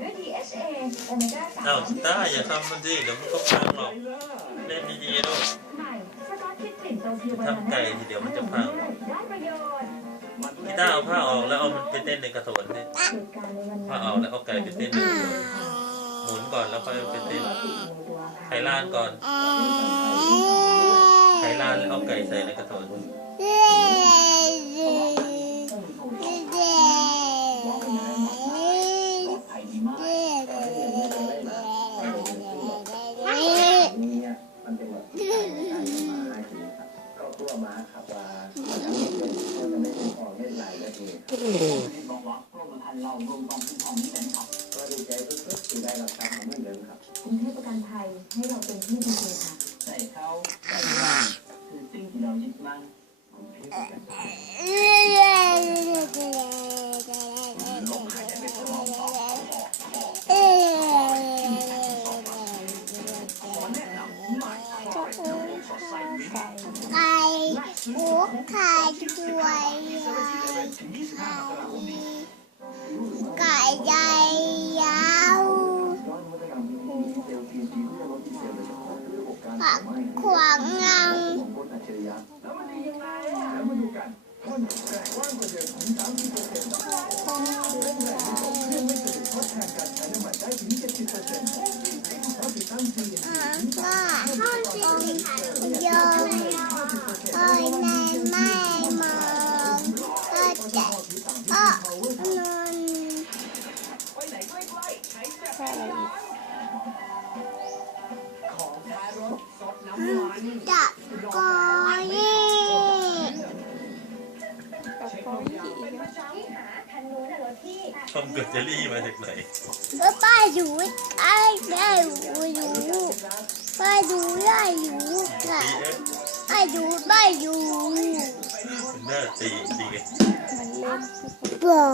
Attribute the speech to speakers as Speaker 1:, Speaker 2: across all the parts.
Speaker 1: ด้วย DHA โอเมก้า3
Speaker 2: อ้าต้าอย่าทำมันสิเดี๋ยวมันก็พังหรอกเล่นดีๆลูก
Speaker 1: ใหม่สกอตคิดกลิ่นโตเกียวบานา
Speaker 2: ทำไก่ทีเดียวมันจะพัง
Speaker 1: ได้ประโยชน์
Speaker 2: พี่ต้าเอาผ้าออกแล้วเอามันไปเต้นในกระโถนดิ
Speaker 1: เหตุการณ์ในวัน
Speaker 2: ผ้าออกแล้วเอาไก่ไปเต้นในกระโถนหมุนก่อนแล้วค่อยไปเต้นไขลานก่อนไขลานแล้วเอาไก่ใส่ในกระโถน
Speaker 3: จังหวัดสุพรรณบุรีมาากินครับก็กลัวม้าขับวาทั้งเงินก็จะไม่พอเล่นลายนาทีบอกว่ากลัวมาทัน
Speaker 4: เรารวมกองทุ
Speaker 3: นของนี้กันครับก็ดีใจทุกๆที่ได้รับการของเงินเดือนครับ
Speaker 1: กรุงเทพประกันภัยให้เราเป็นที่ดีเลยค่ะ
Speaker 3: ใส่เขาใส่เราคือสิ่งที่เรายึดมั่นกรุงเทพป
Speaker 5: ระกันภัย ไก่
Speaker 3: โอ๊กไก่ตัวใหญ่ไก่ใหญ่ยาว
Speaker 5: ผักขวางงัง
Speaker 3: ค่อะไรอีกจับ
Speaker 5: กอยจับกอ
Speaker 3: ย
Speaker 1: ทำ
Speaker 2: เกิดจะรี่มาจากไหน
Speaker 5: เออป้าอยู่ไอ้แม่อยู่ป้าอยู่ได้อยู่ค่ะป้าอยู่ป้าอยู่
Speaker 2: หน้าตีจริง
Speaker 6: มันเล่น
Speaker 5: บ
Speaker 2: อ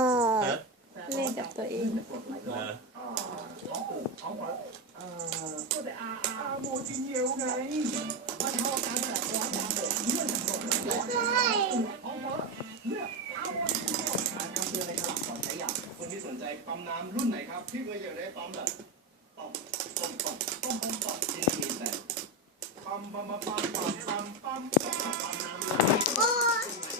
Speaker 6: เล่นกับตัวเอง
Speaker 3: คำเตือนในฉลากก่อนใช้ยาคนที่สนใจปั๊มน้ำรุ่นไหนครับพี่เคยอยากได้ปั๊มแบบปั๊มปั๊มปั๊มปั๊มปั๊มปั๊มที่มีแต่ปั๊มปั๊มปั๊มปั๊มปั๊มปั๊มปั๊มปั๊มน้ำ